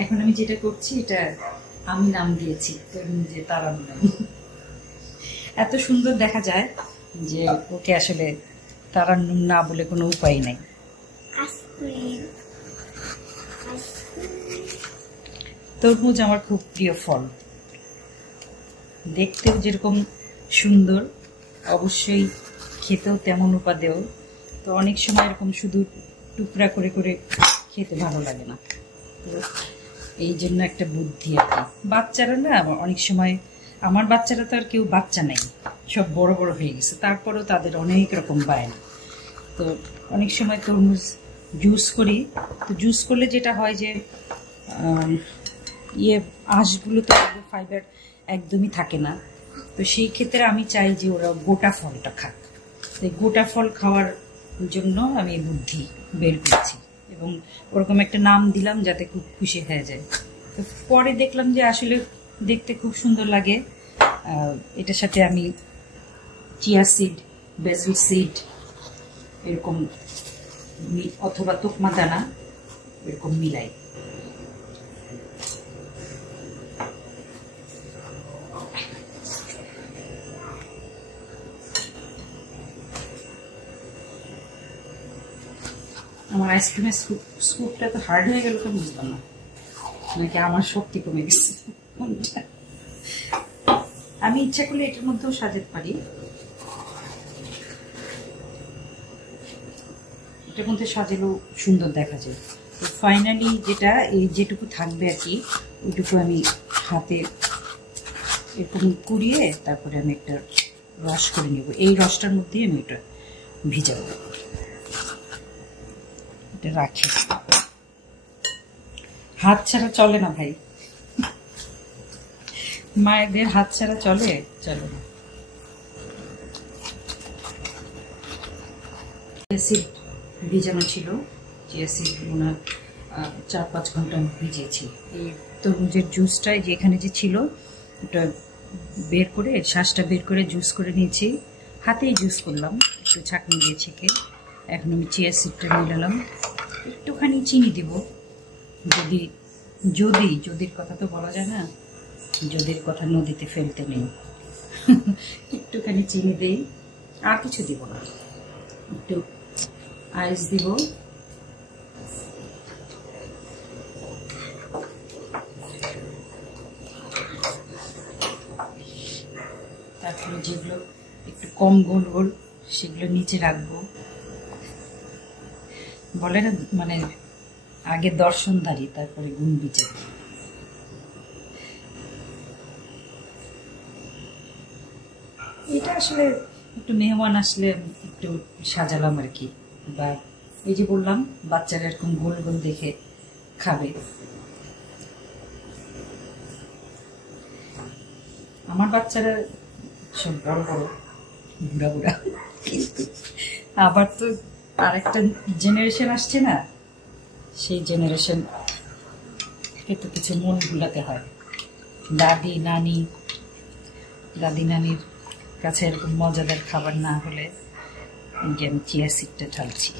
এখন আমি যেটা করছি এটা আমি নাম দিয়েছি তরমুজে তারান্নম। এত সুন্দর দেখা যায় যে ওকে আসলে তারান্নম না বলে কোনো উপায় নাই। তরমুজ আমার খুব প্রিয় ফল, দেখতেও যেরকম সুন্দর অবশ্যই খেতেও তেমন উপাদেয়। তো অনেক সময় এরকম শুধু টুকরা করে করে খেতে ভালো লাগে না, তো এই জন্য একটা বুদ্ধি আর কি। বাচ্চারা না অনেক সময়, আমার বাচ্চারা তো আর কেউ বাচ্চা নাই, সব বড় বড় হয়ে গেছে, তারপরেও তাদের অনেক রকম বায়না। তো অনেক সময় তরমুজ জুস করি, তো জুস করলে যেটা হয় যে আঁশগুলো তো ফাইবার একদমই থাকে না। তো সেই ক্ষেত্রে আমি চাই যে ওরা গোটা ফলটা খাক। তো গোটা ফল খাওয়ার জন্য আমি এই বুদ্ধি বের করেছি এবং ওরকম একটা নাম দিলাম যাতে খুব খুশি হয়ে যায়। তো পরে দেখলাম যে আসলে দেখতে খুব সুন্দর লাগে। এটার সাথে আমি চিয়া সিড, বেসিল সিড এরকম অথবা তোকমা দানা এরকম মিলাই। আমার আইসক্রিমের স্কুপটা তো হার্ড হয়ে গেল, তো বুঝলাম না, নাকি আমার শক্তি কমে গেছে কোনটা। আমি ইচ্ছা করলে এটার মধ্যেও সাজাতে পারি, এটার মধ্যে সাজালেও সুন্দর দেখা যায়। তো ফাইনালি যেটা এই যেটুকু থাকবে আর কি, ওইটুকু আমি হাতে এরকম কুড়িয়ে তারপরে আমি একটা রস করে নেব। এই রসটার মধ্যেই আমি এটা ভিজাবো, এটা রাখি। হাত ছাড়া চলে না ভাই, মায়েদের হাত ছাড়া চলে না। চিয়া ভিজানো ছিল, চিয়া সিড মনে 4-5 ঘন্টা ভিজিয়েছি। এই তরমুজের জুসটাই যেখানে যে ছিল ওটা বের করে, শ্বাসটা বের করে জুস করে নিয়েছি, হাতেই জুস করলাম, একটু ছাঁকনি দিয়ে ছেঁকে। এখন আমি চিয়া সিডটা মিলালাম, একটুখানি চিনি দিব, যদির কথা তো বলা যায় না, যদির কথা নদীতে ফেলতে নেই। একটুখানি চিনি দেই, আর কিছু দিব না, একটু আইস দিব। তারপরে যেগুলো একটু কম গোল গোল সেগুলো নিচে রাখবো। বলে না মানে আগে দর্শনধারী তারপরে গুণ বিচার। এটা আসলে একটু মেহমান আসলে একটু সাজালাম আর কি, বা এই যে বললাম বাচ্চারা এরকম গোল গোল দেখে খাবে। আমার বাচ্চারা সব বড় বড় বুড়া বুড়া, কিন্তু আবার তো আরেকটা জেনারেশন আসছে না, সেই জেনারেশন একটু কিছু মন ভুলাতে হয়। দাদি নানির কাছে এরকম মজাদার খাবার না হলে যে আমি চিয়া সিডটা ঢালছি।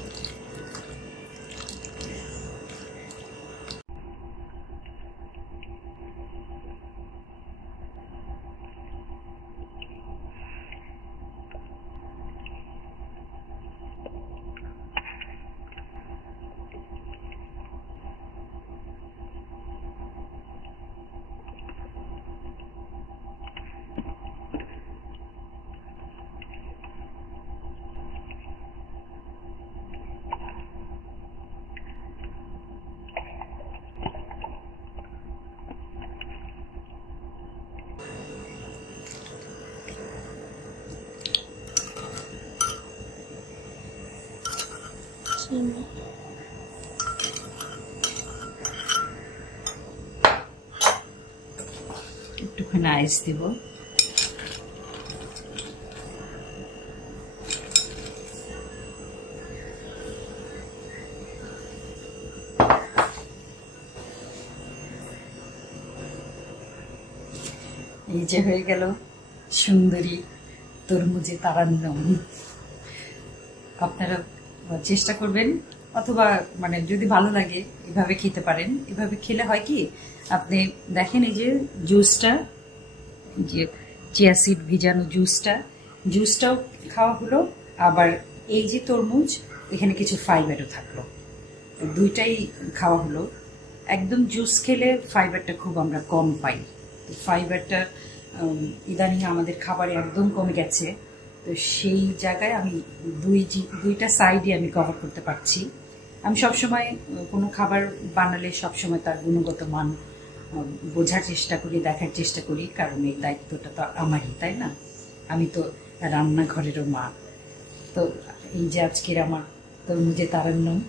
একটুখানি আইস দিব। এই যে হয়ে গেল সুন্দরী তরমুজে তারান্নম। আপনারা চেষ্টা করবেন অথবা মানে যদি ভালো লাগে এভাবে খেতে পারেন। এভাবে খেলে হয় কি, আপনি দেখেন এই যে জুসটা, যে চিয়া সিড ভিজানো জুসটাও খাওয়া হলো, আবার এই যে তরমুজ, এখানে কিছু ফাইবারও থাকলো, দুইটাই খাওয়া হলো। একদম জুস খেলে ফাইবারটা খুব আমরা কম পাই, তো ফাইবারটা ইদানিং আমাদের খাবারে একদম কমে গেছে। তো সেই জায়গায় আমি দুইটা সাইডই আমি কভার করতে পারছি। আমি সবসময় কোনো খাবার বানালে সবসময় তার গুণগত মান বোঝার চেষ্টা করি, দেখার চেষ্টা করি, কারণ এই দায়িত্বটা তো আমারই, তাই না? আমি তো রান্নাঘরেরও মা। তো এই যে আজকের আমার তরমুজে তারান্নম,